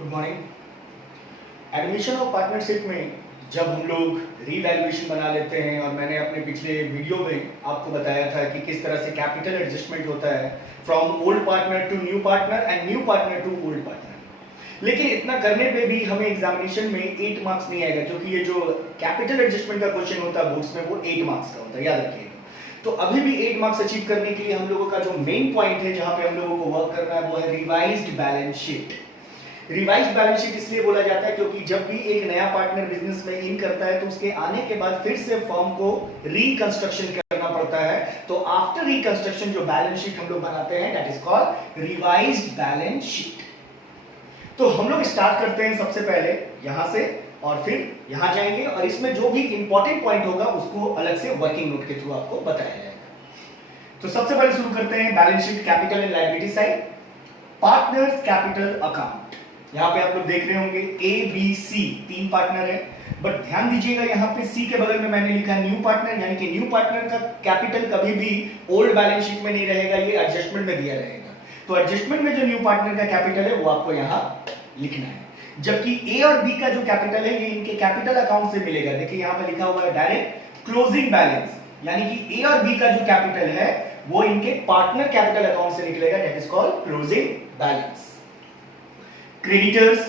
Good morning. Admission of partnership में जब हम लोग रीवैल्यूएशन बना लेते हैं, और मैंने अपने पिछले वीडियो में आपको बताया था कि किस तरह से कैपिटल एडजस्टमेंट होता है from old partner to new partner and new partner to old partner. लेकिन इतना करने पे भी हमें एग्जामिनेशन में 8 मार्क्स नहीं आएगा, क्योंकि ये जो कैपिटल एडजस्टमेंट का क्वेश्चन होता है बुक्स में वो 8 मार्क्स का होता है, याद रखिएगा। तो अभी भी 8 मार्क्स अचीव करने के लिए हम लोगों का जो मेन पॉइंट है जहां पे हम लोगों को वर्क करना है वो है revised balance sheet. Revised balance sheet इसलिए बोला जाता है क्योंकि जब भी एक नया पार्टनर बिजनेस में इन करता है तो उसके आने के बाद फिर से फर्म को रिकंस्ट्रक्शन करना पड़ता है। तो आफ्टर रिकंस्ट्रक्शन जो बैलेंस शीट हम लोग बनाते हैं that is called revised balance sheet. तो हम लोग स्टार्ट करते हैं सबसे पहले यहां से और फिर यहां जाएंगे, और इसमें जो भी इंपॉर्टेंट पॉइंट होगा उसको अलग से वर्किंग नोट के थ्रू आपको बताया जाएगा। तो सबसे पहले शुरू करते हैं balance sheet capital and liability side. Partners capital account, यहाँ पे आप लोग देख रहे होंगे ए बी सी 3 पार्टनर है, बट ध्यान दीजिएगा यहाँ पे सी के बगल में मैंने लिखा न्यू पार्टनर, यानी कि न्यू पार्टनर का कैपिटल कभी भी ओल्ड बैलेंस शीट में नहीं रहेगा, ये एडजस्टमेंट में दिया रहेगा। तो एडजस्टमेंट में जो न्यू पार्टनर का कैपिटल है वो आपको यहाँ लिखना है, जबकि ए और बी का जो कैपिटल है ये इनके कैपिटल अकाउंट से मिलेगा। देखिए यहाँ पे लिखा हुआ है डायरेक्ट क्लोजिंग बैलेंस, यानी कि ए और बी का जो कैपिटल है वो इनके पार्टनर कैपिटल अकाउंट से निकलेगा, that is called closing balance. Creditors,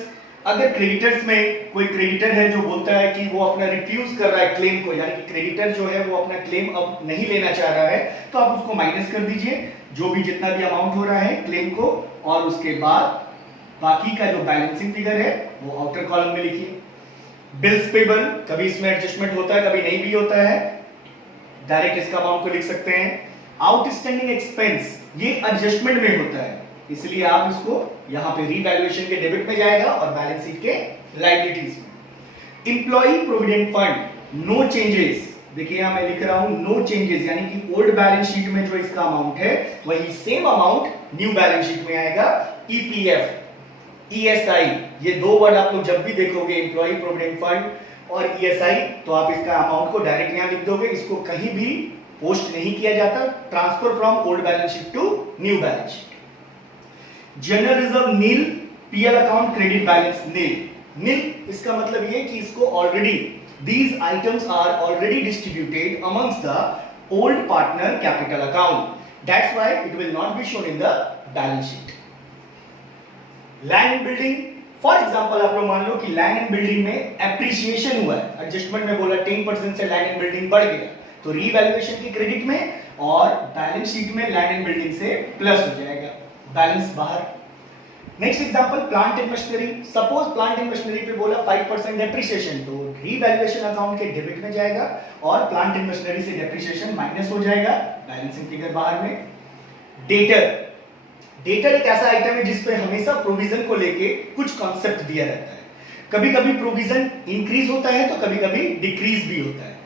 अगर क्रेडिटर्स में कोई क्रेडिटर है जो बोलता है कि वो अपना रिफ्यूज कर रहा है क्लेम को, यानी कि क्रेडिटर जो है वो अपना क्लेम अब नहीं लेना चाह रहा है, तो आप उसको माइनस कर दीजिए जो भी जितना भी अमाउंट हो रहा है क्लेम को, और उसके बाद बाकी का जो बैलेंसिंग फिगर है वो आउटर कॉलम में लिखिए। बिल्स पेबल, कभी इसमें एडजस्टमेंट होता है कभी नहीं भी होता है, डायरेक्ट इसका अमाउंट को लिख सकते हैं। आउटस्टैंडिंग एक्सपेंस, ये एडजस्टमेंट में होता है, इसलिए आप इसको यहां पे रीवैल्यूएशन के डेबिट में जाएगा और बैलेंस शीट के लायबिलिटीज में। Employ provident fund, no changes, देखिए यहां मैं लिख रहा हूं नो चेंजेस, यानी कि ओल्ड बैलेंस शीट में जो इसका अमाउंट है वही same amount new balance sheet में आएगा। ईपीएफ, ईएसआई, ये दो वर्ड आप लोग जब भी देखोगे एम्प्लॉय प्रोविडेंट फंड और ईएसआई, तो आप इसका अमाउंट को डायरेक्ट यहां लिख दोगे, इसको कहीं भी पोस्ट नहीं किया जाता, transfer from old balance sheet to new balance sheet. General reserve nil, PL account credit balance nil. Nil इसका मतलब ये कि इसको already these items are already distributed amongst the old partner capital account, that's why it will not be shown in the balance sheet. Land and building, for example आप लोग मान लो कि land and building में appreciation हुआ है, adjustment में बोला 10% से लैंड एंड बिल्डिंग बढ़ गया, तो रीवैल्यूएशन की क्रेडिट में और बैलेंस शीट में लैंड एंड बिल्डिंग से प्लस हो जाएगा, बैलेंस बाहर। Next example plant and machinery, suppose plant and machinery पे बोला 5% डेप्रिसिएशन, तो रीवैल्यूएशन अकाउंट के डेबिट में जाएगा और प्लांट एंड मशीनरी से डेप्रिसिएशन माइनस हो जाएगा, बैलेंसिंग फिगर बाहर में। डेटर, डेटर एक ऐसा आइटम है जिस पे हमेशा प्रोविजन को लेके कुछ कॉन्सेप्ट दिया रहता है, कभी कभी प्रोविजन इंक्रीज होता है तो कभी कभी डिक्रीज भी होता है।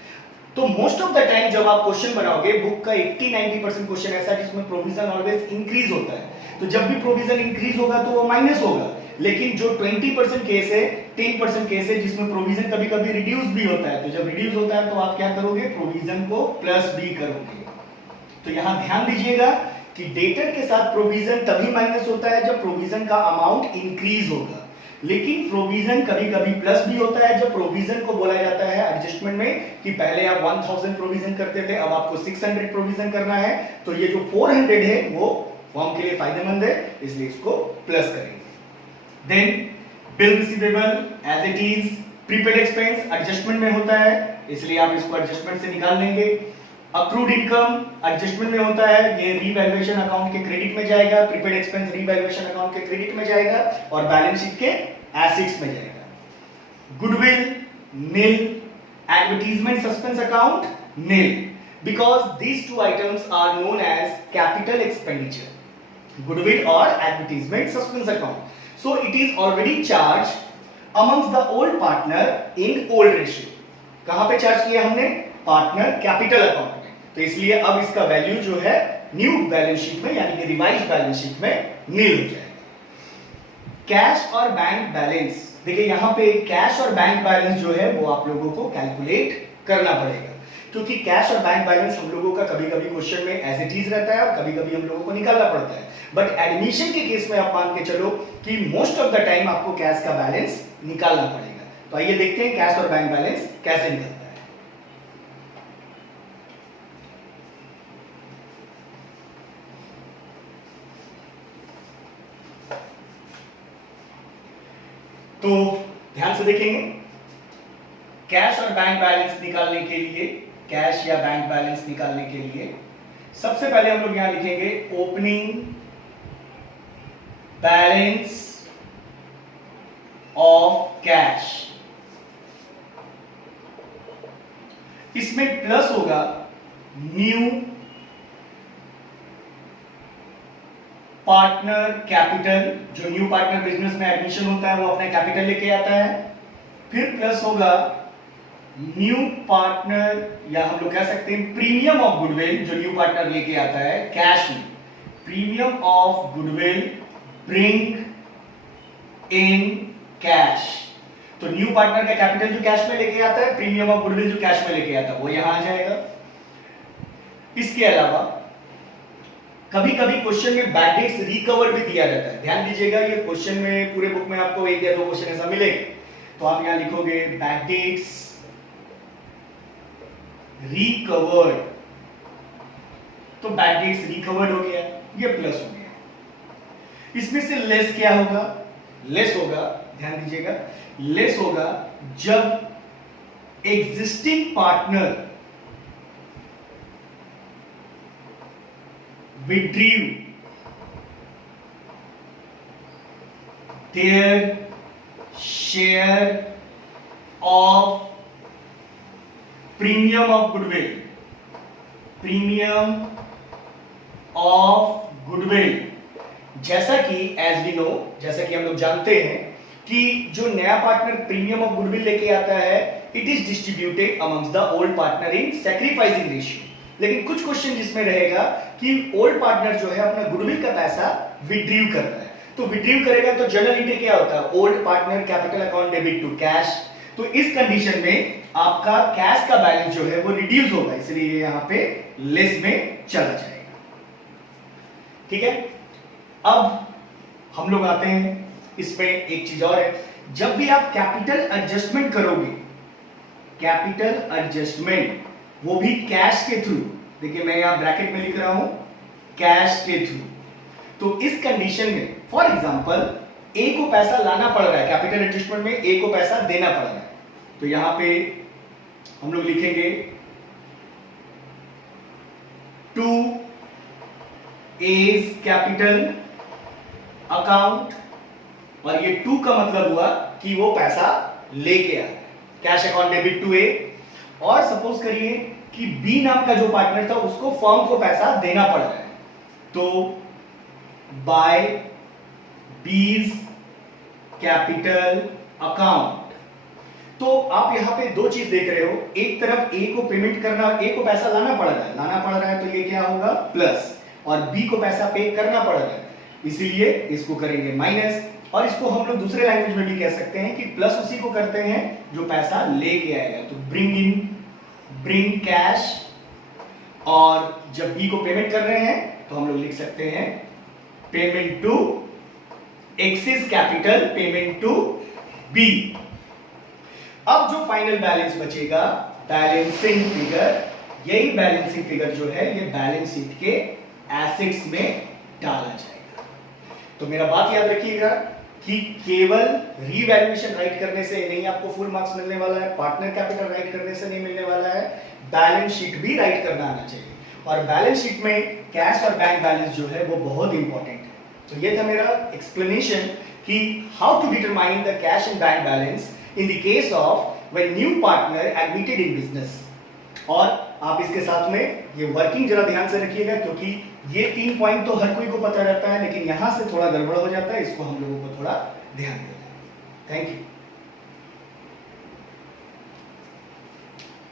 तो मोस्ट ऑफ द टाइम जब आप क्वेश्चन बनाओगे बुक का 80-90% क्वेश्चन ऐसा है जिसमें प्रोविजन ऑलवेज इंक्रीज होता है, तो जब भी प्रोविजन इंक्रीज होगा तो वो माइनस होगा, लेकिन जो 20% केस है 10% केस है जिसमें प्रोविजन कभी कभी रिड्यूस भी होता है, तो जब रिड्यूस होता है तो आप क्या करोगे, प्रोविजन को प्लस भी करोगे। तो यहां ध्यान दीजिएगा कि डेटर के साथ प्रोविजन तभी माइनस होता है जब प्रोविजन का अमाउंट इंक्रीज होगा, लेकिन प्रोविजन कभी कभी प्लस भी होता है जब प्रोविजन को बोला जाता है एडजस्टमेंट में कि पहले आप 1000 प्रोविजन करते थे, अब आपको 600 प्रोविजन करना है, तो ये जो 400 है वो फर्म के लिए फायदेमंद है, इसलिए इसको प्लस करेंगे। Then bill receivable as it is, prepaid expense adjustment में होता है, इसलिए आप इसको एडजस्टमेंट से निकाल लेंगे। अक्रूड इनकम एडजस्टमेंट में होता है, ये रीवैल्यूएशन अकाउंट के क्रेडिट में जाएगा, प्रीपेड एक्सपेंस रीवैल्यूएशन अकाउंट के क्रेडिट में जाएगा और बैलेंस शीट के एसेट्स में जाएगा। Goodwill nil, advertisement suspense account nil, because these two items are known as capital expenditure, goodwill or advertisement suspense account, so it is already charged amongst the old partner in old ratio। कहां पे charge किया हमने, partner capital account में, तो इसलिए अब इसका value जो है न्यू बैलेंस शीट में यानी कि रिवाइज्ड बैलेंस शीट में नील हो जाएगा। कैश और बैंक बैलेंस, देखिए यहां पे कैश और बैंक बैलेंस जो है वो आप लोगों को कैलकुलेट करना पड़ेगा। क्योंकि कैश और बैंक बैलेंस हम लोगों का कभी कभी क्वेश्चन में एज इट इज रहता है और कभी कभी हम लोगों को निकालना पड़ता है, बट एडमिशन के केस में आप मान के चलो कि मोस्ट ऑफ द टाइम आपको कैश का बैलेंस निकालना पड़ेगा। तो आइए देखते हैं कैश और बैंक बैलेंस कैसे निकलता है। तो ध्यान से देखेंगे, कैश और बैंक बैलेंस निकालने के लिए, कैश या बैंक बैलेंस निकालने के लिए सबसे पहले हम लोग यहां लिखेंगे ओपनिंग बैलेंस ऑफ कैश। इसमें प्लस होगा न्यू पार्टनर कैपिटल, जो न्यू पार्टनर बिजनेस में एडमिशन होता है वो अपना कैपिटल लेके आता है। फिर प्लस होगा न्यू पार्टनर, या हम लोग कह सकते हैं प्रीमियम ऑफ गुडविल, जो न्यू पार्टनर लेके आता है कैश में, premium of goodwill bring in cash. तो न्यू पार्टनर का कैपिटल जो कैश में लेके आता है, प्रीमियम ऑफ गुडविल जो कैश में लेके आता है, वो यहां आ जाएगा। इसके अलावा कभी कभी क्वेश्चन में बैड डेट्स रिकवर भी दिया रहता है। ध्यान दीजिएगा, ये क्वेश्चन में पूरे बुक में आपको एक या दो क्वेश्चन ऐसा मिलेगा, तो आप यहां लिखोगे बैड डेट्स रिकवर्ड, तो बैड डेट्स रिकवर्ड हो गया, ये प्लस हो गया। इसमें से लेस क्या होगा? लेस होगा, ध्यान दीजिएगा, लेस होगा जब existing partner withdrew their share of premium of goodwill, premium of goodwill। जैसा कि एज वी नो, जैसा कि हम लोग जानते हैं कि जो नया पार्टनर प्रीमियम ऑफ गुडविल लेके आता है, it is distributed amongst the old partner in sacrificing ratio. लेकिन कुछ क्वेश्चन जिसमें रहेगा कि ओल्ड पार्टनर जो है अपना गुडविल का पैसा विड्रीव कर रहा है, तो विड्रीव करेगा तो जनरल एंट्री क्या होता है? Old partner capital account debit to cash. तो इस कंडीशन में आपका कैश का बैलेंस जो है वो रिड्यूस होगा, इसलिए यहां पे लेस में चला जाएगा। ठीक है, अब हम लोग आते हैं इसमें एक चीज और है, जब भी आप कैपिटल एडजस्टमेंट करोगे, कैपिटल एडजस्टमेंट वो भी कैश के थ्रू, देखिए मैं यहां ब्रैकेट में लिख रहा हूं कैश के थ्रू, तो इस कंडीशन में फॉर एग्जांपल ए को पैसा लाना पड़ रहा है, कैपिटल एडजस्टमेंट में ए को पैसा देना पड़ रहा है, तो यहां पे हम लोग लिखेंगे टू एज कैपिटल अकाउंट, और ये टू का मतलब हुआ कि वो पैसा लेके आया, कैश अकाउंट डेबिट टू ए। और सपोज करिए कि बी नाम का जो पार्टनर था उसको फर्म को पैसा देना पड़ रहा है, तो बाय बीज कैपिटल अकाउंट। तो आप यहां पे दो चीज देख रहे हो, एक तरफ ए को पेमेंट करना, ए को पैसा लाना पड़ रहा है, तो ये क्या होगा? प्लस, और बी को पैसा पे करना पड़ रहा है, इसीलिए इसको करेंगे माइनस। और इसको हम लोग दूसरे लैंग्वेज में भी कह सकते हैं कि प्लस उसी को करते हैं जो पैसा लेके आएगा, तो ब्रिंग कैश। और जब बी को पेमेंट कर रहे हैं तो हम लोग लिख सकते हैं payment to excess capital, payment to B. अब जो फाइनल बैलेंस बचेगा, बैलेंसिंग फिगर, यही बैलेंसिंग फिगर जो है ये बैलेंस शीट के एसेट्स में डाला जाएगा। तो मेरा बात याद रखिएगा कि केवल रीवैल्यूएशन राइट करने से नहीं आपको फुल मार्क्स मिलने वाला है, पार्टनर कैपिटल राइट करने से नहीं मिलने वाला है, बैलेंस शीट भी राइट करना आना चाहिए। और बैलेंस शीट में कैश और बैंक बैलेंस जो है वो बहुत इंपॉर्टेंट है। तो ये था मेरा एक्सप्लेनेशन कि how to determine the cash and bank balance in the case of when new partner admitted in business. और आप इसके साथ में ये वर्किंग जरा ध्यान से रखिएगा, क्योंकि ये 3 पॉइंट तो हर कोई को पता रहता है, लेकिन यहां से थोड़ा गड़बड़ हो जाता है, इसको हम लोगों को थोड़ा ध्यान देना है। Thank you.